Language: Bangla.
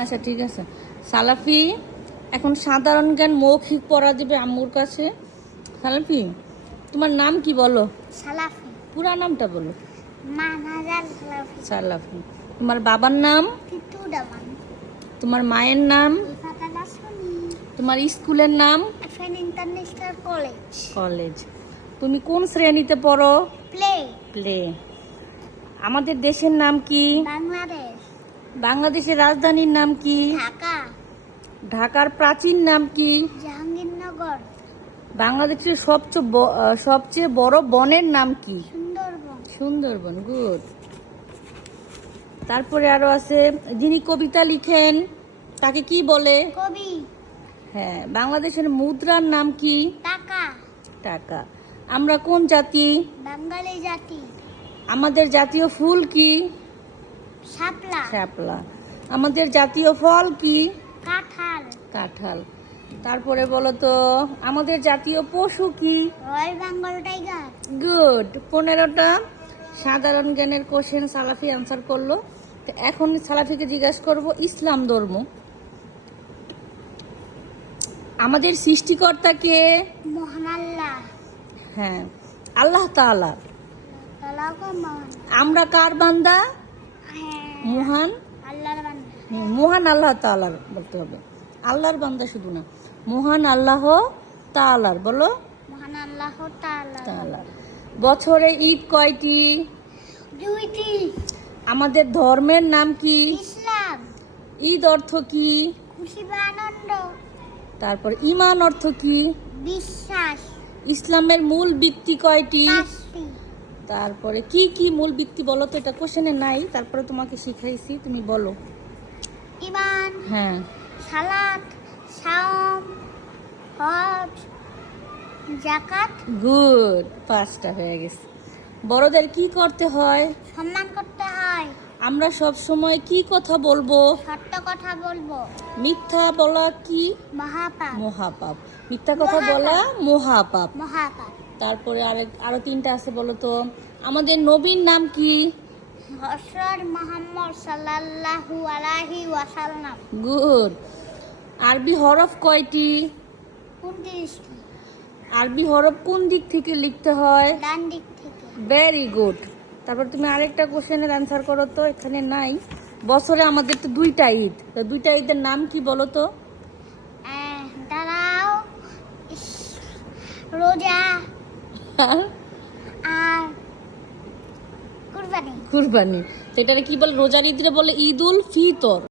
আচ্ছা ঠিক আছে। সালাফি এখন সাধারণ জ্ঞান মৌখিক পড়া দিবে আম্মুর কাছে। সালাফি, তোমার নাম কি বলো? সালাফি। পুরা নামটা বলো। মানহাজার সালাফি। সালাফি। তোমার বাবার নাম? তিতু দামান। তোমার মায়ের নাম? ফাতানা সুনি। তোমার স্কুলের নাম? FN international college. কলেজ। তুমি কোন শ্রেণীতে পড়ো? প্লে। প্লে। আমাদের দেশের নাম কি? বাংলাদেশ। বাংলাদেশের রাজধানীর নাম কি? ঢাকা। ঢাকার প্রাচীন নাম কি? জাহাঙ্গীরনগর। বাংলাদেশের সবচেয়ে বড় বনের নাম কি? সুন্দরবন। সুন্দরবন। গুড। তারপরে আরো আছে, যিনি কবিতা লিখেন তাকে কি বলে? কবি। হ্যাঁ। বাংলাদেশের মুদ্রার নাম কি? টাকা। টাকা। আমরা কোন জাতি? বাঙালি জাতি। আমাদের জাতীয় ফুল কি? শাপলা। শাপলা। আমাদের জাতীয় ফল কি? কাঁঠাল। কাঁঠাল। তারপরে বলো তো, আমাদের জাতীয় পশু কি? Royal Bengal tiger. গুড। 15টা সাধারণ জ্ঞানের কোশ্চেন সালাফি আনসার করলো। তো এখন সালাফিকে জিজ্ঞাসা করব ইসলাম ধর্ম। আমাদের সৃষ্টিকর্তা কে? মহান আল্লাহ। হ্যাঁ, আল্লাহ তাআলা। আল্লাহ মহান। আমরা কার বান্দা? হ্যাঁ, মহান আল্লাহর বান্দা। মহান আল্লাহ তাআলার বলতে হবে, আল্লাহর বান্দা শুধু না, মহান আল্লাহ তাআলার বলো। মহান আল্লাহ তাআলা। তাআলা। বছরে ঈদ কয়টি? দুইটি। আমাদের ধর্মের নাম কি? ইসলাম। ঈদ অর্থ কি? খুশি বা আনন্দ। তারপর ইমান অর্থ কি? বিশ্বাস। ইসলামের মূল ভিত্তি কয়টি? 5টি। তারপরে কি কি মূল ভিত্তি বলো তো, এটা কোশ্চেনে নাই, তারপরে তোমাকে শিখাইছি, তুমি বলো। ঈমান। হ্যাঁ। সালাত। সাওম। হজ। যাকাত। গুড। 5টা হয়ে গেছে। বড়দের কি করতে হয়? সম্মান করতে হয়। আমরা সব সময় কি কথা বলবো? সত্য কথা বলবো। মিথ্যা বলা কি? মহাপাপ। মহাপাপ। মিথ্যা কথা বলা মহাপাপ। মহাপাপ। তারপরে আরো 3টা আছে, বলো তো। আমাদের নবীর নাম কি? হযরত মুহাম্মদ সাল্লাল্লাহু আলাইহি ওয়াসাল্লাম। গুড। আরবি হরফ কয়টি? 29টি। আরবি হরফ কোন দিক থেকে লিখতে হয়? ডান দিক থেকে। Very good. তারপর তুমি আরেকটা কোশ্চেনের অ্যান্সার করো তো, এখানে নাই। বছরে আমাদের তো 2টা ঈদ, তো 2টা ঈদের নাম কি বলো তো? দাঁড়াও। রোজা আর কুরবানি। কুরবানি। সেটারে কি বলে? রোজার ঈদরে বলে ঈদুল ফিতর।